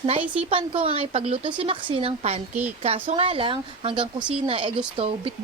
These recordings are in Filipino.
Naisipan ko nga ipagluto si Maxine ng pancake. Kaso nga lang, hanggang kusina gusto, bit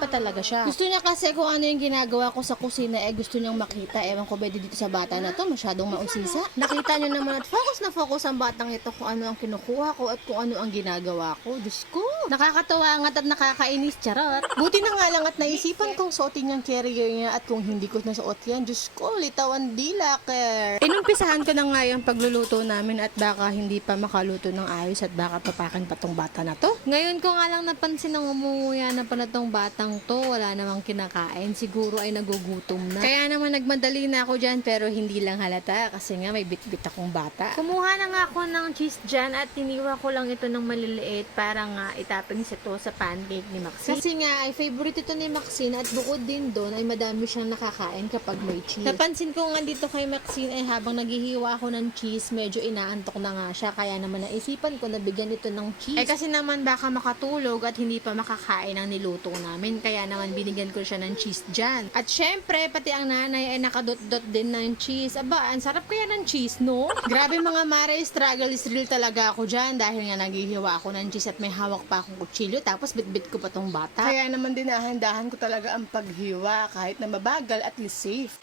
pa talaga siya. Gusto niya kasi kung ano yung ginagawa ko sa kusina gusto niyang makita. Ewan ko pwede dito sa bata na to, masyadong mausisa. Nakita niyo naman at focus na focus ang batang ito kung ano ang kinukuha ko at kung ano ang ginagawa ko. Diyos ko, nakakatawa nga at nakakainis, charot. Buti na nga lang at naisipan kong suotin yung carrier niya at kung hindi ko nasuot yan, Diyos ko, litawan dila, ker. Inumpisahan ko na nga yung pagluluto namin at baka hindi pa makaluto ng ayos at baka papakin pa tong bata na to. Ngayon ko nga lang napansin ng umuya na pa na tong batang to, wala namang kinakain. Siguro ay nagugutom na. Kaya naman nagmadali na ako dyan pero hindi lang halata kasi nga may bit-bit akong bata. Kumuha na nga ako ng cheese dyan at tiniwa ko lang ito ng maliliit para nga itapping sa to sa pancake ni Maxine. Kasi nga ay favorite ito ni Maxine at bukod din doon ay madami siyang nakakain kapag may cheese. Napansin ko nga dito kay Maxine ay habang naghihiwa ako ng cheese medyo inaantok na nga siya kaya naman naisipan ko na bigyan ito ng cheese. Kasi naman baka makatulog at hindi pa makakain ang niluto namin kaya naman binigyan ko siya ng cheese dyan. At syempre pati ang nanay ay nakadot-dot din ng cheese. Aba, ang sarap kaya ng cheese, no? Grabe mga mare, struggle is real talaga ako dyan dahil nga naghihiwa ako ng cheese at may hawak pa akong kutsilyo tapos bitbit ko pa tong bata. Kaya naman dinahandahan ko talaga ang paghiwa kahit na mabagal at least safe.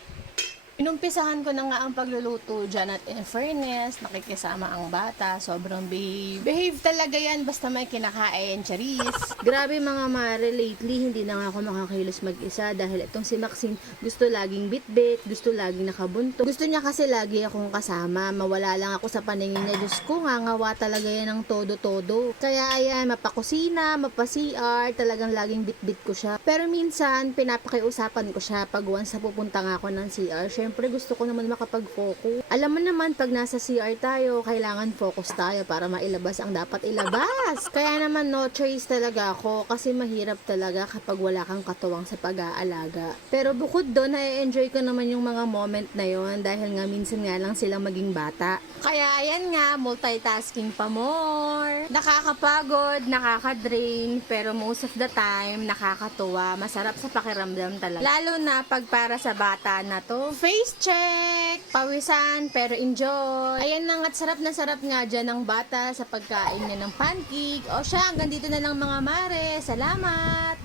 Inumpisahan ko na nga ang pagluluto dyan at in fairness, nakikisama ang bata, sobrang behave. Behave talaga yan, basta may kinakain, charis. Grabe mga mare, lately hindi na nga ako makakilos mag-isa dahil itong si Maxine gusto laging bitbit, gusto laging nakabunto. Gusto niya kasi lagi akong kasama, mawala lang ako sa paningin niya. Diyos ko, ngawa talaga yan ng todo-todo. Kaya ayan, mapakusina, mapa-CR, talagang laging bitbit ko siya. Pero minsan, pinapakiusapan ko siya pag once na pupunta nga ako ng CR. Siyempre gusto ko naman makapag-focus. Alam mo naman pag nasa CR tayo, kailangan focus tayo para mailabas ang dapat ilabas. Kaya naman no choice talaga ako kasi mahirap talaga kapag wala kang katuwang sa pag-aalaga. Pero bukod doon, na-enjoy ko naman yung mga moment na yon dahil nga minsan nga lang silang maging bata. Kaya ayan nga, multitasking pa more. Nakakapagod, nakaka-drain, pero most of the time, nakakatuwa. Masarap sa pakiramdam talaga. Lalo na pag para sa bata na to. Face check! Pawisan, pero enjoy! Ayan na nga't sarap na sarap nga dyan ng bata sa pagkain niya ng pancake. O siya, hanggang dito na lang mga mare. Salamat!